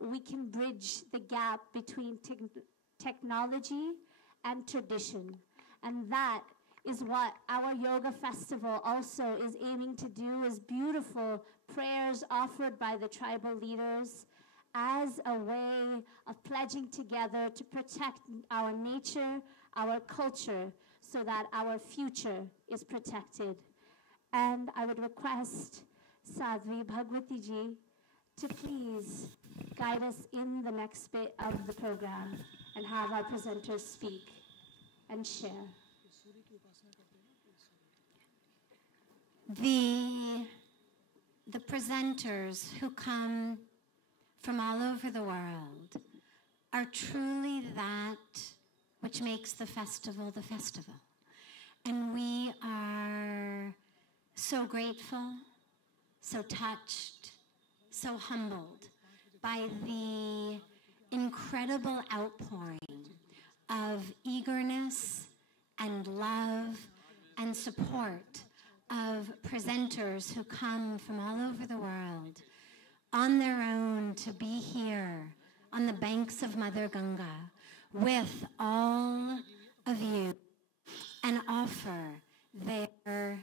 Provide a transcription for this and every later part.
we can bridge the gap between technology and tradition. And that is what our yoga festival also is aiming to do, is beautiful prayers offered by the tribal leaders as a way of pledging together to protect our nature, our culture, so that our future is protected. And I would request Sadhvi Bhagawati ji to please guide us in the next bit of the program and have our presenters speak and share. The presenters who come from all over the world are truly that which makes the festival the festival. And we are so grateful, so touched, so humbled by the incredible outpouring of eagerness and love and support of presenters who come from all over the world on their own to be here on the banks of Mother Ganga with all of you and offer their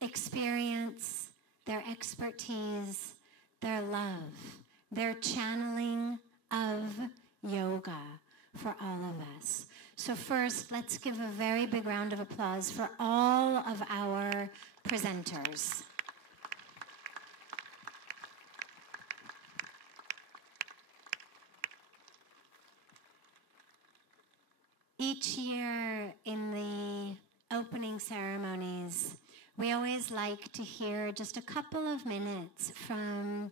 experience, their expertise, their love, their channeling of yoga for all of us. So first, let's give a very big round of applause for all of our presenters. Each year in the opening ceremonies, we always like to hear just a couple of minutes from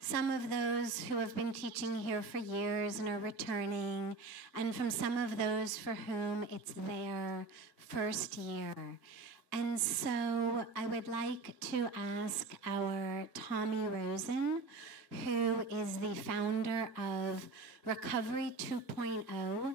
some of those who have been teaching here for years and are returning, and from some of those for whom it's their first year. And so I would like to ask our Tommy Rosen, who is the founder of Recovery 2.0,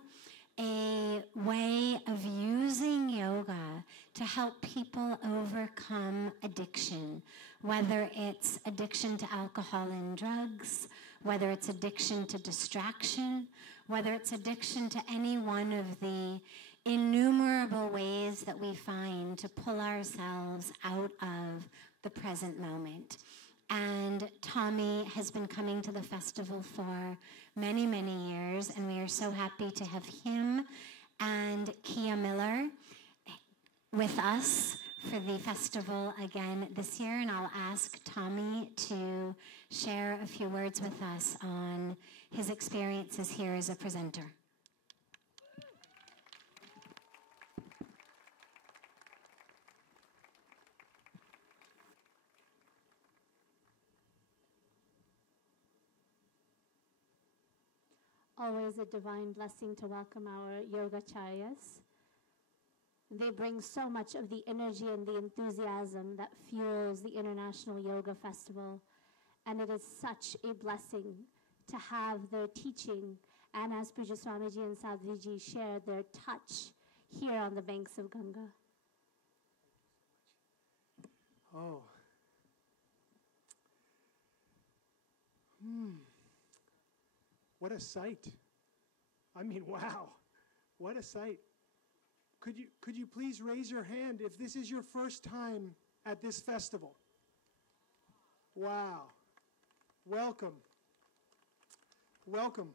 a way of using yoga to help people overcome addiction, whether it's addiction to alcohol and drugs, whether it's addiction to distraction, whether it's addiction to any one of the innumerable ways that we find to pull ourselves out of the present moment. And Tommy has been coming to the festival for many, many years, and we are so happy to have him and Kia Miller with us for the festival again this year. And I'll ask Tommy to share a few words with us on his experiences here as a presenter. Always a divine blessing to welcome our Yogacharyas. They bring so much of the energy and the enthusiasm that fuels the International Yoga Festival. And it is such a blessing to have their teaching, and as Pujya Swamiji and Sadhvi share their touch here on the banks of Ganga. Oh. What a sight. I mean, wow. What a sight. Could you please raise your hand if this is your first time at this festival? Wow. Welcome. Welcome.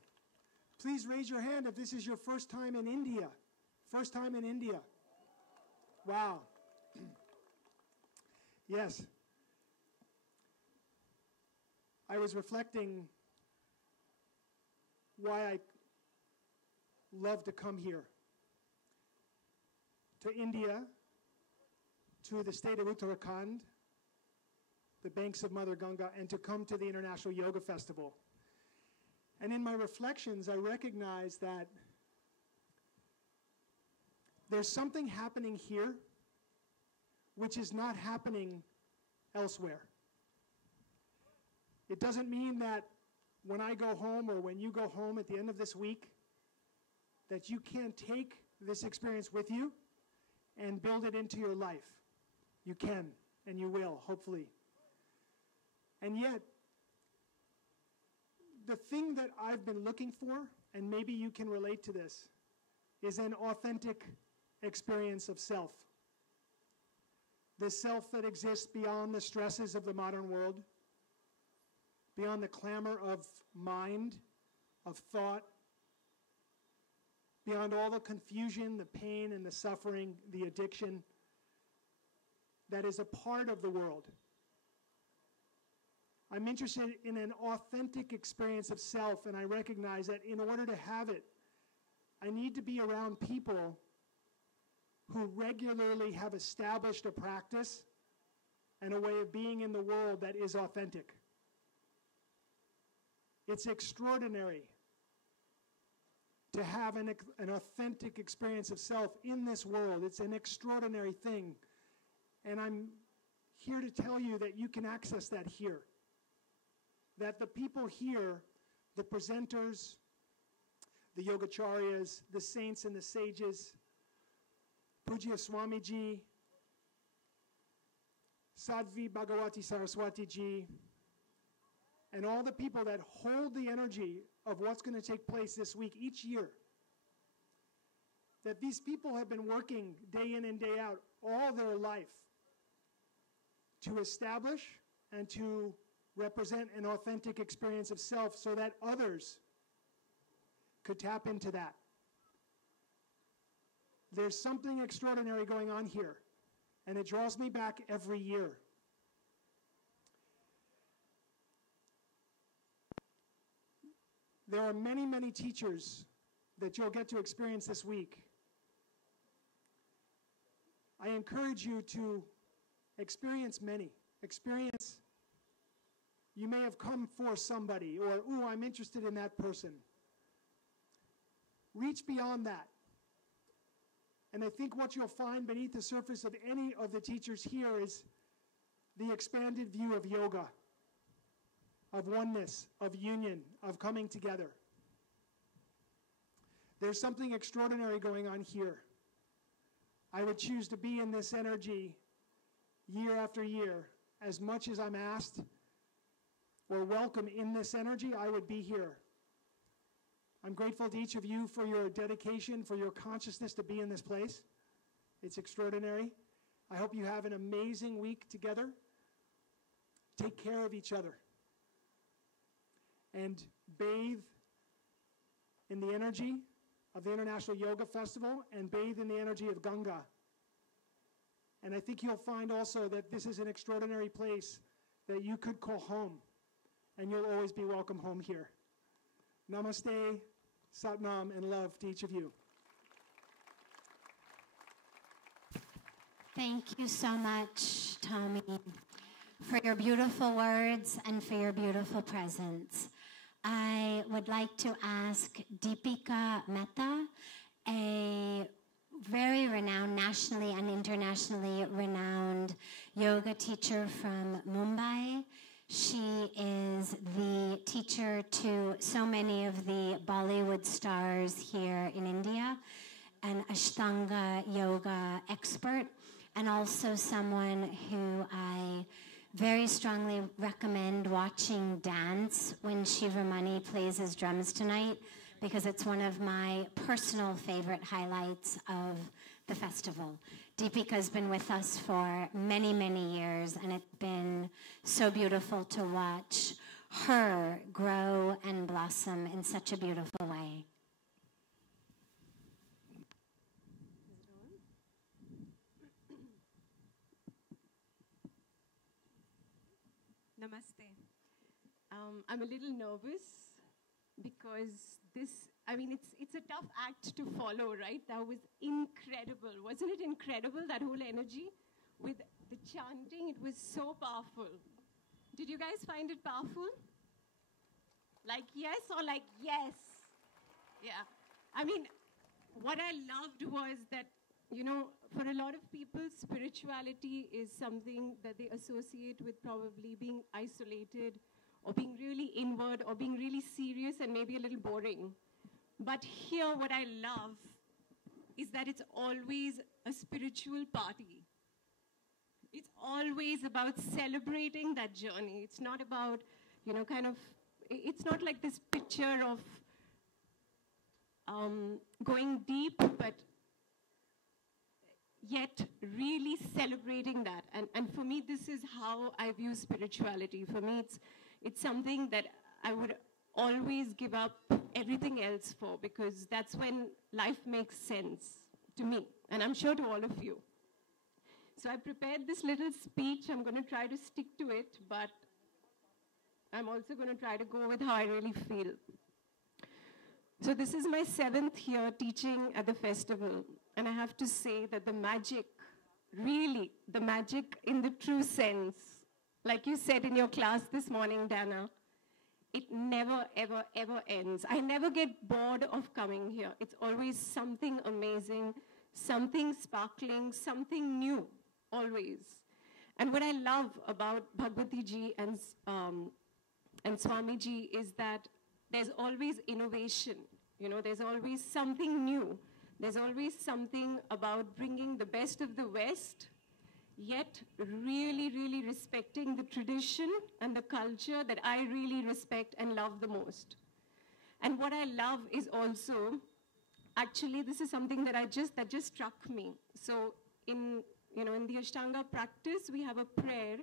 Please raise your hand if this is your first time in India. First time in India. Wow. Yes. I was reflecting why I love to come here, to India, to the state of Uttarakhand, the banks of Mother Ganga, and to come to the International Yoga Festival. And in my reflections, I recognize that there's something happening here which is not happening elsewhere. It doesn't mean that when I go home or when you go home at the end of this week, that you can't take this experience with you and build it into your life. You can, and you will, hopefully. And yet, the thing that I've been looking for, and maybe you can relate to this, is an authentic experience of self. The self that exists beyond the stresses of the modern world, beyond the clamor of mind, of thought, beyond all the confusion, the pain, and the suffering, the addiction that is a part of the world. I'm interested in an authentic experience of self, and I recognize that in order to have it, I need to be around people who regularly have established a practice and a way of being in the world that is authentic. It's extraordinary to have an authentic experience of self in this world. It's an extraordinary thing. And I'm here to tell you that you can access that here. That the people here, the presenters, the yogacharyas, the saints and the sages, Pujya Swamiji, Sadhvi, Bhagawati, Saraswatiji, and all the people that hold the energy of what's going to take place this week each year, that these people have been working day in and day out all their life to establish and to represent an authentic experience of self so that others could tap into that. There's something extraordinary going on here, and it draws me back every year. There are many, many teachers that you'll get to experience this week. I encourage you to experience many. You may have come for somebody, or, ooh, I'm interested in that person. Reach beyond that. And I think what you'll find beneath the surface of any of the teachers here is the expanded view of yoga, of oneness, of union, of coming together. There's something extraordinary going on here. I would choose to be in this energy year after year. As much as I'm asked or welcome in this energy, I would be here. I'm grateful to each of you for your dedication, for your consciousness to be in this place. It's extraordinary. I hope you have an amazing week together. Take care of each other. And bathe in the energy of the International Yoga Festival and bathe in the energy of Ganga. And I think you'll find also that this is an extraordinary place that you could call home, and you'll always be welcome home here. Namaste, Satnam, and love to each of you. Thank you so much, Tommy, for your beautiful words and for your beautiful presence. I would like to ask Deepika Mehta, a very renowned, nationally and internationally renowned yoga teacher from Mumbai. She is the teacher to so many of the Bollywood stars here in India, an Ashtanga yoga expert, and also someone who I very strongly recommend watching dance when Shivramani plays his drums tonight, because it's one of my personal favorite highlights of the festival. Deepika's been with us for many, many years, and it's been so beautiful to watch her grow and blossom in such a beautiful way. Namaste. I'm a little nervous because it's a tough act to follow, right? That was incredible. Wasn't it incredible, that whole energy? With the chanting, it was so powerful. Did you guys find it powerful? Like yes or like yes? Yeah. I mean, what I loved was that, for a lot of people, spirituality is something that they associate with probably being isolated or being really inward or being really serious and maybe a little boring. But here, what I love is that it's always a spiritual party. It's always about celebrating that journey. It's not about, it's not like this picture of going deep, but yet really celebrating that. And for me, this is how I view spirituality. For me, it's something that I would always give up everything else for, because that's when life makes sense to me, and I'm sure to all of you. So I prepared this little speech. I'm going to try to stick to it, but I'm also going to try to go with how I really feel. So this is my 7th year teaching at the festival, and I have to say that the magic, really, the magic in the true sense, like you said in your class this morning, Dana, it never, ever, ever ends. I never get bored of coming here. It's always something amazing, something sparkling, something new, always. And what I love about Bhagawati ji and Swamiji is that there's always innovation. You know, there's always something new. There's always something about bringing the best of the West, yet really, really respecting the tradition and the culture that I really respect and love the most. And what I love is also, actually, this is something that just struck me. So in the Ashtanga practice, we have a prayer